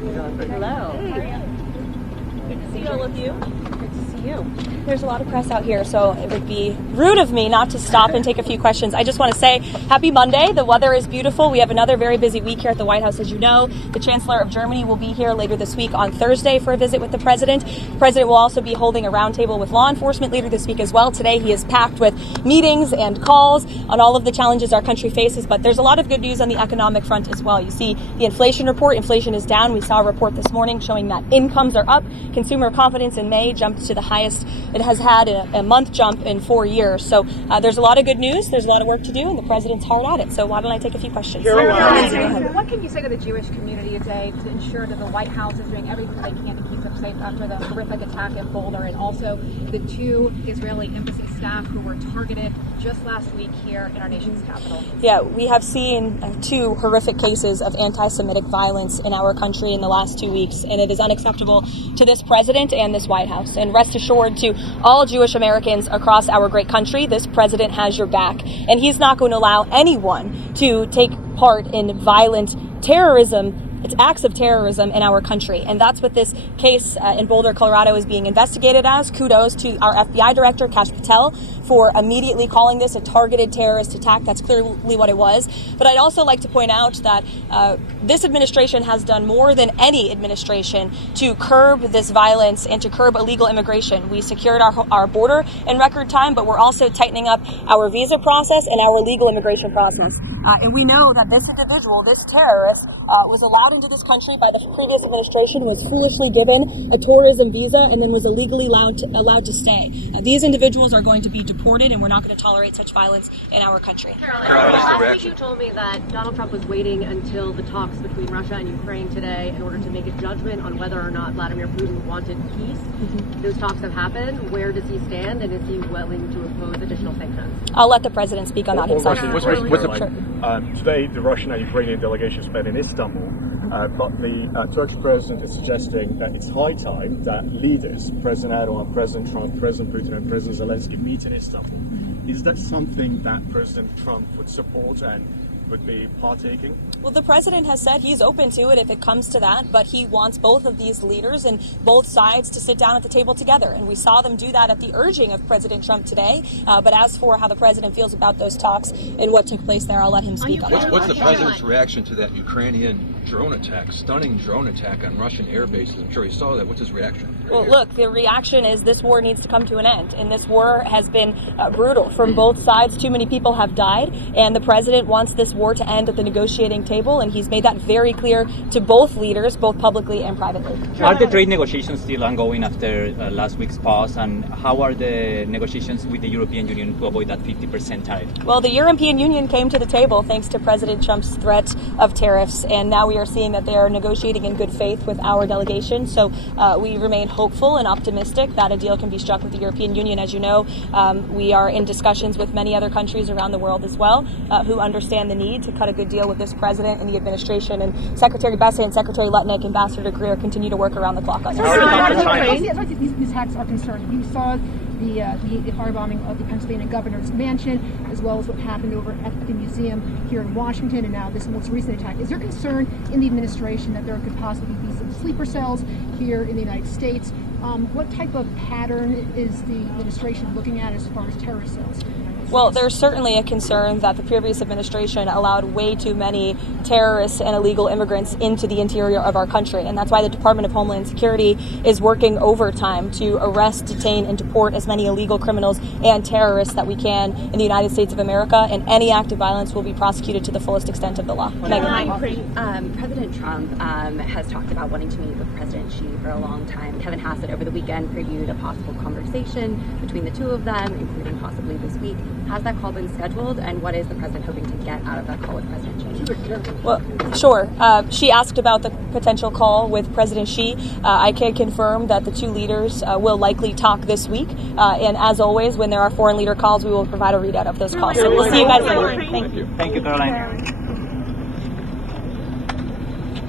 Hello. Good to see all of you. Good to see you. There's a lot of press out here, so it would be rude of me not to stop and take a few questions. I just want to say happy Monday. The weather is beautiful. We have another very busy week here at the White House, as you know. The Chancellor of Germany will be here later this week on Thursday for a visit with the President. The President will also be holding a roundtable with law enforcement later this week as well. Today he is packed with meetings and calls on all of the challenges our country faces, but there's a lot of good news on the economic front as well. You see the inflation report. Inflation is down. We saw a report this morning showing that incomes are up. Consumer confidence in May jumped to the highest it has had in a month jump in 4 years. So there's a lot of good news. There's a lot of work to do, and the President's hard at it. So why don't I take a few questions? What can you say to the Jewish community today to ensure that the White House is doing everything they can to keep them safe after the horrific attack in Boulder, and also the 2 Israeli embassy staff who were targeted just last week here in our nation's capital? Yeah, we have seen 2 horrific cases of anti-Semitic violence in our country in the last 2 weeks, and it is unacceptable to this President and this White House. And rest assured, to all Jewish Americans across our great country, this President has your back, and he's not going to allow anyone to take part in violent terrorism. It's acts of terrorism in our country. And that's what this case in Boulder, Colorado is being investigated as. Kudos to our FBI director, Kash Patel, for immediately calling this a targeted terrorist attack. That's clearly what it was. But I'd also like to point out that this administration has done more than any administration to curb this violence and to curb illegal immigration. We secured our border in record time, but we're also tightening up our visa process and our legal immigration process. And we know that this individual, this terrorist, was allowed into this country by the previous administration, was foolishly given a tourism visa, and then was illegally allowed to stay. These individuals are going to be deported, and we're not going to tolerate such violence in our country. Karoline, last week you told me that Donald Trump was waiting until the talks between Russia and Ukraine today in order to make a judgment on whether or not Vladimir Putin wanted peace. Mm-hmm. Those talks have happened. Where does he stand, and is he willing to impose additional sanctions? I'll let the President speak on that himself. Today, the Russian and Ukrainian delegations met in Istanbul, but the Turkish president is suggesting that it's high time that leaders, President Erdogan, President Trump, President Putin, and President Zelensky meet in Istanbul. Is that something that President Trump would support and would be partaking? Well, the President has said he's open to it if it comes to that, but he wants both of these leaders and both sides to sit down at the table together. And we saw them do that at the urging of President Trump today. But as for how the President feels about those talks and what took place there, I'll let him speak on that. What's the President's reaction to that Ukrainian drone attack, stunning drone attack on Russian air bases? I'm sure he saw that. What's his reaction? Well, look, the reaction is this war needs to come to an end. And this war has been brutal from both sides. Too many people have died. And the President wants this war to end at the negotiating table. And he's made that very clear to both leaders, both publicly and privately. Are the trade negotiations still ongoing after last week's pause? And how are the negotiations with the European Union to avoid that 50% tariff? Well, the European Union came to the table thanks to President Trump's threat of tariffs. And now we are seeing that they are negotiating in good faith with our delegation. So we remain hopeful and optimistic that a deal can be struck with the European Union. As you know, we are in discussions with many other countries around the world as well who understand the need to cut a good deal with this president and the administration. And Secretary Bessent and Secretary Lutnick, Ambassador Greer continue to work around the clock on this. These attacks are concerned. You saw the firebombing of the Pennsylvania governor's mansion, as well as what happened over at the museum here in Washington, and now this most recent attack. Is there concern in the administration that there could possibly be some sleeper cells here in the United States? What type of pattern is the administration looking at as far as terrorist cells? Well, there's certainly a concern that the previous administration allowed way too many terrorists and illegal immigrants into the interior of our country. And that's why the Department of Homeland Security is working overtime to arrest, detain, and deport as many illegal criminals and terrorists that we can in the United States of America. And any act of violence will be prosecuted to the fullest extent of the law. President Trump has talked about wanting to meet with President Xi for a long time. Kevin Hassett over the weekend previewed a possible conversation between the two of them, including possibly this week. Has that call been scheduled, and what is the president hoping to get out of that call with President Xi? Well, sure. She asked about the potential call with President Xi. I can confirm that the two leaders will likely talk this week. And as always, when there are foreign leader calls, we will provide a readout of those calls. So we'll see you guys later. Thank you. Thank you, Karoline.